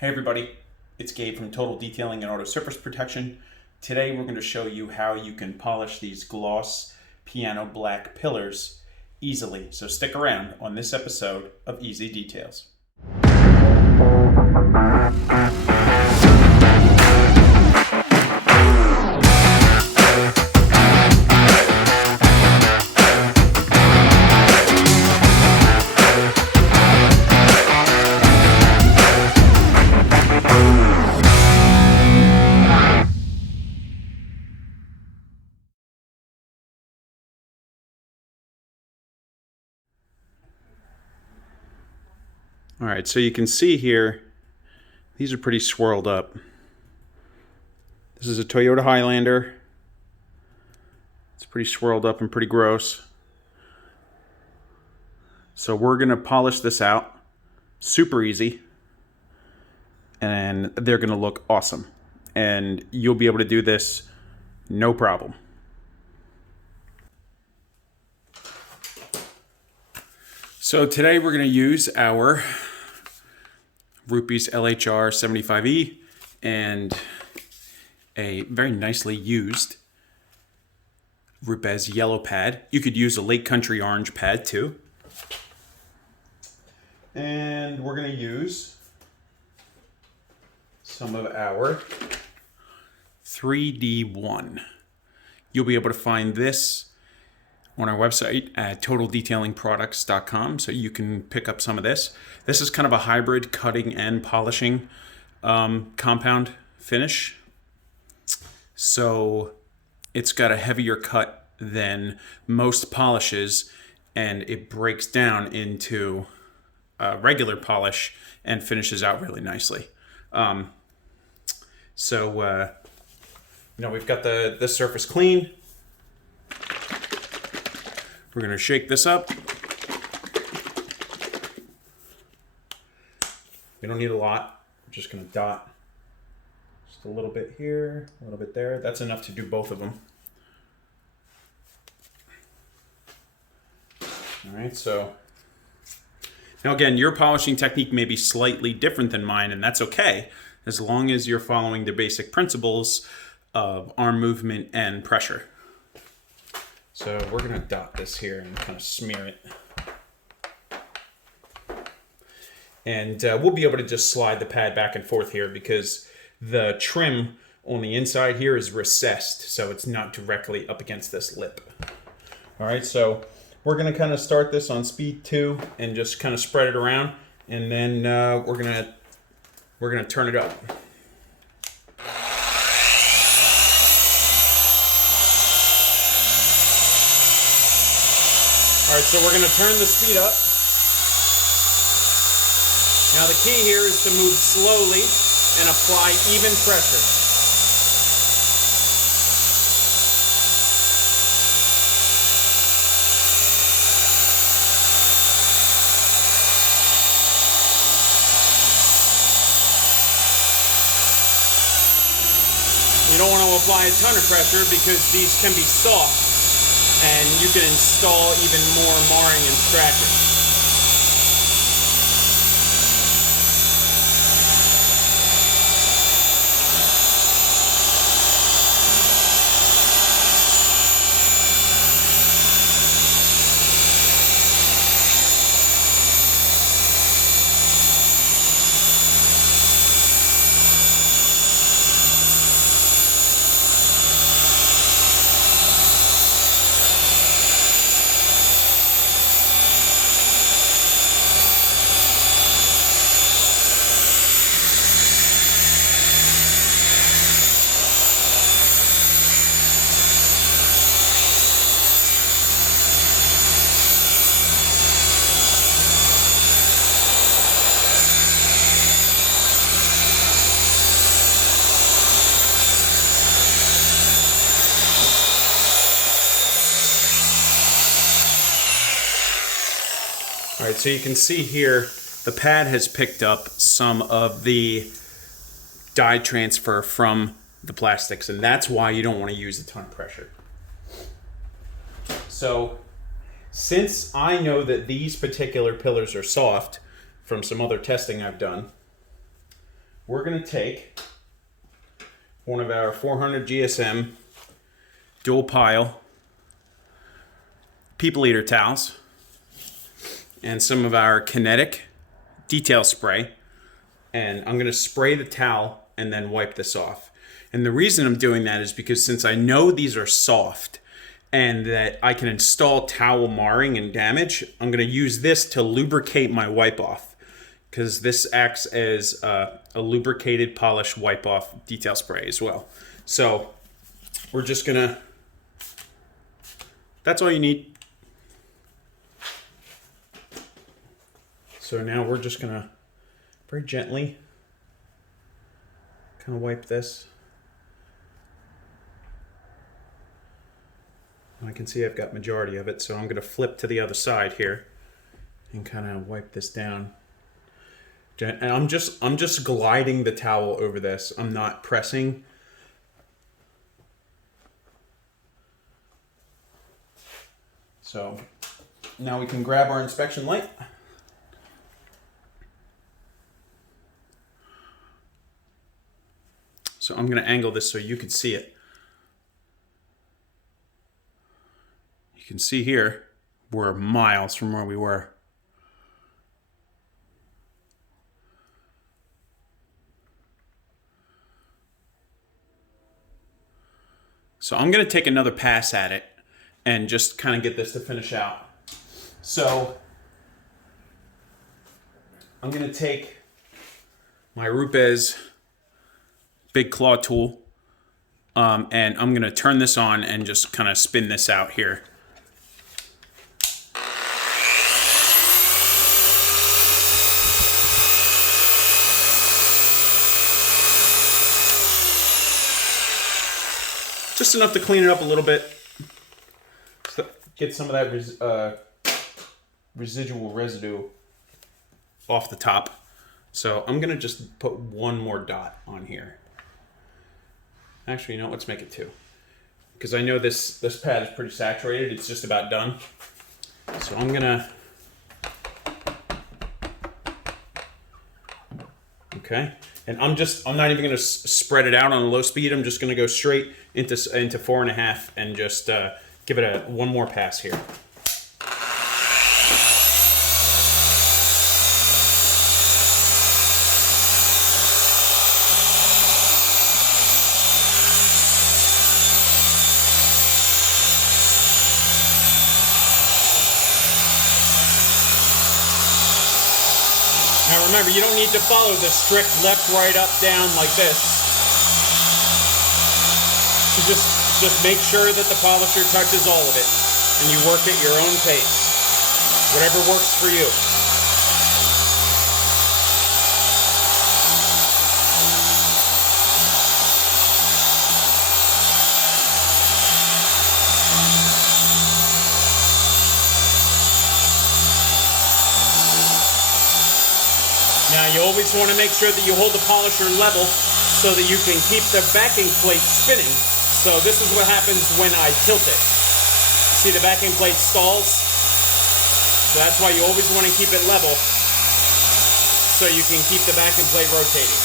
Hey everybody, it's Gabe from Total Detailing and Auto Surface Protection. Today we're going to show you how you can polish these gloss piano black pillars easily. So stick around on this episode of Easy Details. All right, so you can see here, these are pretty swirled up. This is a Toyota Highlander. It's pretty swirled up and pretty gross. So we're gonna polish this out, super easy, and they're gonna look awesome. And you'll be able to do this no problem. So today we're gonna use our Rupees LHR 75E and a very nicely used Rupes yellow pad. You could use a Lake Country orange pad too. And we're going to use some of our 3D1. You'll be able to find this on our website at totaldetailingproducts.com, so you can pick up some of this. This is kind of a hybrid cutting and polishing compound finish. So it's got a heavier cut than most polishes, and it breaks down into regular polish and finishes out really nicely. We've got the surface clean. We're going to shake this up. We don't need a lot. I'm just going to dot just a little bit here, a little bit there. That's enough to do both of them. All right, so now again, your polishing technique may be slightly different than mine, and that's okay, as long as you're following the basic principles of arm movement and pressure. So we're going to dot this here and kind of smear it. And we'll be able to just slide the pad back and forth here because the trim on the inside here is recessed, so it's not directly up against this lip. All right, so we're going to kind of start this on speed 2 and just kind of spread it around, and then we're going to turn it up. All right, so we're going to turn the speed up. Now the key here is to move slowly and apply even pressure. You don't want to apply a ton of pressure because these can be soft, and you can install even more marring and scratching. All right, so you can see here, the pad has picked up some of the dye transfer from the plastics, and that's why you don't want to use a ton of pressure. So since I know that these particular pillars are soft from some other testing I've done, we're going to take one of our 400 GSM dual pile people eater towels and some of our kinetic detail spray, and I'm going to spray the towel and then wipe this off. And the reason I'm doing that is because since I know these are soft and that I can install towel marring and damage, I'm going to use this to lubricate my wipe off, because this acts as a lubricated polish wipe off detail spray as well. So we're just going to, that's all you need. So now we're just going to very gently kind of wipe this. I can see I've got majority of it, so I'm going to flip to the other side here and kind of wipe this down. And I'm just gliding the towel over this. I'm not pressing. So now we can grab our inspection light. So I'm going to angle this so you can see it. You can see here, we're miles from where we were. So I'm going to take another pass at it and just kind of get this to finish out. So I'm going to take my Rupes big claw tool, and I'm going to turn this on and just kind of spin this out here. Just enough to clean it up a little bit, so get some of that residual residue off the top. So I'm going to just put one more dot on here. Actually, you know, let's make it two, because I know this pad is pretty saturated. It's just about done. So I'm gonna, okay, and I'm not even gonna spread it out on a low speed. I'm just gonna go straight into 4.5 and just give it one more pass here. Now remember, you don't need to follow the strict left, right, up, down like this. You just make sure that the polisher touches all of it, and you work at your own pace. Whatever works for you. Now you always want to make sure that you hold the polisher level so that you can keep the backing plate spinning. So this is what happens when I tilt it. See, the backing plate stalls? So that's why you always want to keep it level so you can keep the backing plate rotating.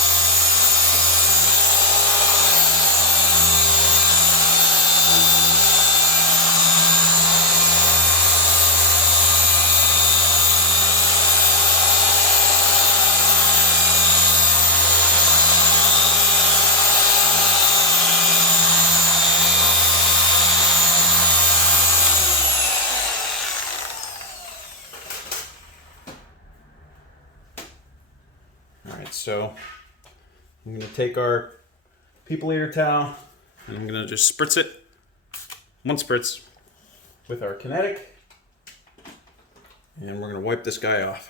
So I'm going to take our people eater towel and I'm going to just spritz it, one spritz, with our kinetic, and we're going to wipe this guy off.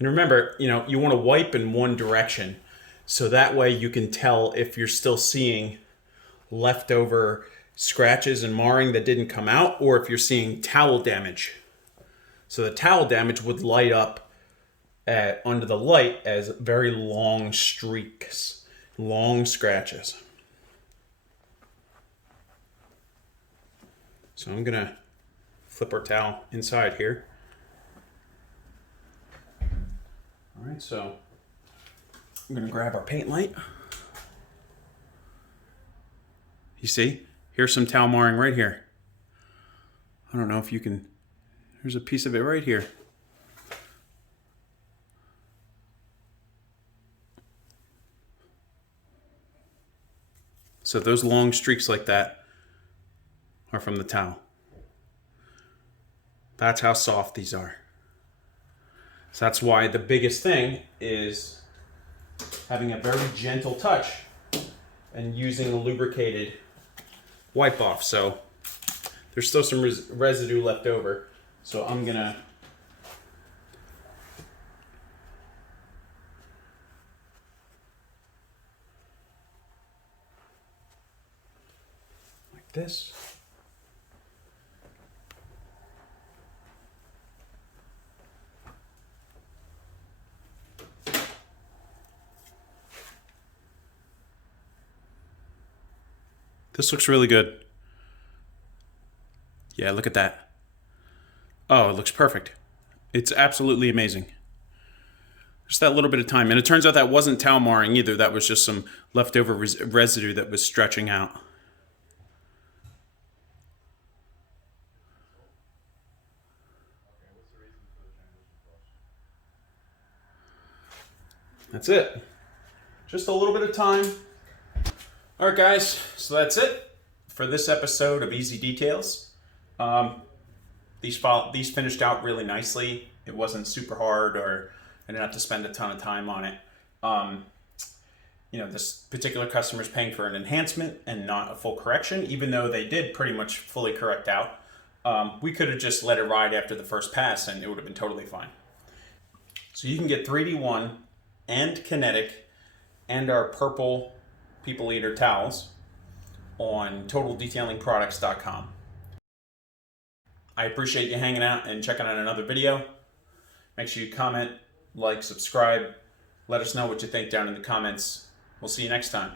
And remember, you know, you want to wipe in one direction, so that way you can tell if you're still seeing leftover scratches and marring that didn't come out, or if you're seeing towel damage. So the towel damage would light up under the light as very long streaks, long scratches. So I'm gonna flip our towel inside here. All right, so I'm gonna grab our paint light. You see, here's some towel marring right here. I don't know if you can, there's a piece of it right here. So those long streaks like that are from the towel. That's how soft these are. So that's why the biggest thing is having a very gentle touch and using a lubricated wipe off. So there's still some residue left over. So I'm gonna like this. This looks really good. Yeah, look at that. Oh, it looks perfect. It's absolutely amazing. Just that little bit of time. And it turns out that wasn't towel marring either. That was just some leftover residue that was stretching out. That's it. Just a little bit of time. All right, guys. So that's it for this episode of Easy Details. These finished out really nicely. It wasn't super hard, or I didn't have to spend a ton of time on it. This particular customer is paying for an enhancement and not a full correction, even though they did pretty much fully correct out. We could have just let it ride after the first pass and it would have been totally fine. So you can get 3D1 and Kinetic and our purple People Eater towels on TotalDetailingProducts.com. I appreciate you hanging out and checking out another video. Make sure you comment, like, subscribe. Let us know what you think down in the comments. We'll see you next time.